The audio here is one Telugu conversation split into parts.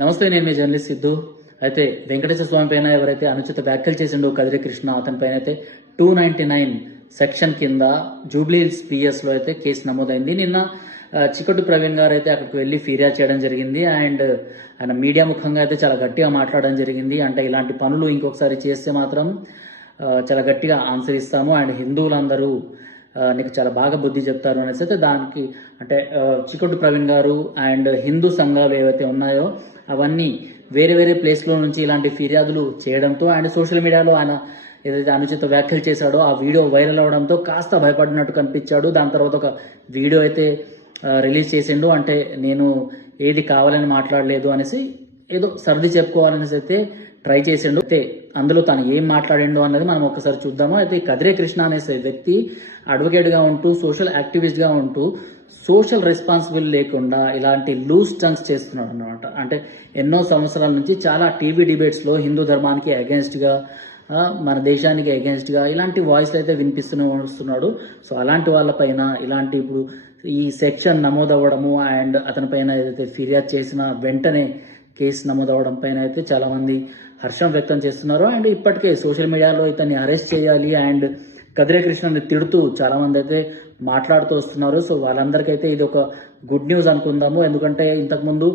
నమస్తే, నేను మీ జర్నలిస్ట్ సిద్ధు. అయితే వెంకటేశ్వర స్వామి పైన ఎవరైతే అనుచిత వ్యాఖ్యలు చేసిండో కదిరి కృష్ణ, అతని పైన అయితే 299 సెక్షన్ కింద జూబ్లీహిల్స్ పిఎస్లో అయితే కేసు నమోదైంది. నిన్న చిక్కటి ప్రవీణ్ గారు అయితే అక్కడికి వెళ్ళి ఫిర్యాదు చేయడం జరిగింది. అండ్ ఆయన మీడియా ముఖంగా అయితే చాలా గట్టిగా మాట్లాడడం జరిగింది. అంటే ఇలాంటి పనులు ఇంకొకసారి చేస్తే మాత్రం చాలా గట్టిగా ఆన్సర్ ఇస్తాము, అండ్ హిందువులందరూ నీకు చాలా బాగా బుద్ధి చెప్తారు అనేసి అయితే దానికి అంటే చిక్కటి ప్రవీణ్ గారు అండ్ హిందూ సంఘాలు ఏవైతే ఉన్నాయో అవన్నీ వేరే వేరే ప్లేస్లో నుంచి ఇలాంటి ఫిర్యాదులు చేయడంతో అండ్ సోషల్ మీడియాలో ఆయన ఏదైతే అనుచిత వ్యాఖ్యలు చేశాడో ఆ వీడియో వైరల్ అవడంతో కాస్త భయపడినట్టు కనిపించాడు. దాని తర్వాత ఒక వీడియో అయితే రిలీజ్ చేసిండు. అంటే నేను ఏది కావాలని మాట్లాడలేదు అనేసి ఏదో సర్ది చెప్పుకోవాలనేసి అయితే ట్రై చేసిండు. అయితే అందులో తను ఏం మాట్లాడిండు అన్నది మనం ఒకసారి చూద్దాము. అయితే కదిరే కృష్ణ అనే వ్యక్తి అడ్వకేట్గా ఉంటూ సోషల్ యాక్టివిస్ట్గా ఉంటూ సోషల్ రెస్పాన్సిబుల్ లేకుండా ఇలాంటి లూజ్ టంగ్స్ చేస్తున్నాడు అనమాట. అంటే ఎన్నో సంవత్సరాల నుంచి చాలా టీవీ డిబేట్స్లో హిందూ ధర్మానికి అగెన్స్ట్గా, మన దేశానికి అగెన్స్ట్గా ఇలాంటి వాయిస్ అయితే వినిపిస్తూనే వస్తున్నాడు. సో అలాంటి వాళ్ళపైన ఇలాంటి ఇప్పుడు ఈ సెక్షన్ నమోదవ్వడము అండ్ అతని పైన ఏదైతే ఫిర్యాదు చేసిన వెంటనే కేసు నమోదవడం పైన అయితే చాలామంది హర్షం వ్యక్తం చేస్తున్నారు. అండ్ ఇప్పటికే సోషల్ మీడియాలో ఇతన్ని అరెస్ట్ చేయాలి అండ్ కదిరే కృష్ణని తిడుతూ చాలామంది అయితే మాట్లాడుతూ వస్తున్నారు. సో వాళ్ళందరికైతే ఇది ఒక గుడ్ న్యూస్ అనుకుందాము. ఎందుకంటే ఇంతకుముందు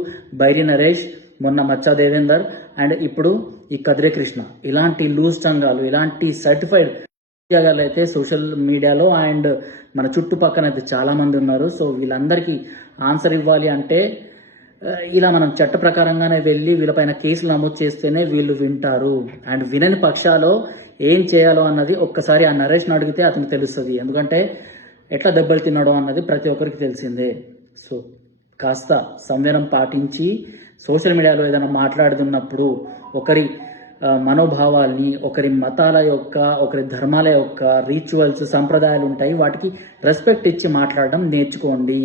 బైరి నరేష్, మొన్న మచ్చా దేవేందర్ అండ్ ఇప్పుడు ఈ కదిరే కృష్ణ ఇలాంటి లూజ్ టంగాలు, ఇలాంటి సర్టిఫైడ్ ఉద్యోగాలు అయితే సోషల్ మీడియాలో అండ్ మన చుట్టుపక్కన అయితే చాలామంది ఉన్నారు. సో వీళ్ళందరికీ ఆన్సర్ ఇవ్వాలి అంటే ఇలా మనం చట్ట ప్రకారంగానే వెళ్ళి వీళ్ళపైన కేసులు నమోదు చేస్తేనే వీళ్ళు వింటారు. అండ్ వినని పక్షాలో ఏం చేయాలో అన్నది ఒక్కసారి ఆ నరేష్ని అడిగితే అతనికి తెలుస్తుంది. ఎందుకంటే ఎట్లా దెబ్బలు తిన్నాడో అన్నది ప్రతి ఒక్కరికి తెలిసిందే. సో కాస్త సంవరం పాటించి సోషల్ మీడియాలో ఏదైనా మాట్లాడుతున్నప్పుడు ఒకరి మనోభావాల్ని, ఒకరి మతాల యొక్క, ఒకరి ధర్మాల యొక్క రిచువల్స్, సంప్రదాయాలు ఉంటాయి, వాటికి రెస్పెక్ట్ ఇచ్చి మాట్లాడడం నేర్చుకోండి.